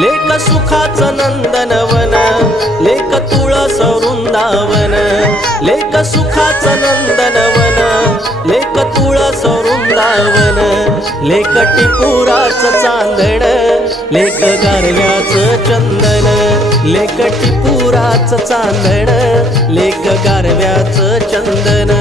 लेक सुखाचं नंदनवन, लेक तुळस वृंदावन, लेक सुखाचं नंदनवन, लेक तुळस वृंदावन, लेक टिपुराचं चांदण, लेक गारव्याचं चंदन, लेक टिपुराचं चांदण, लेक गारव्याचं चंदन।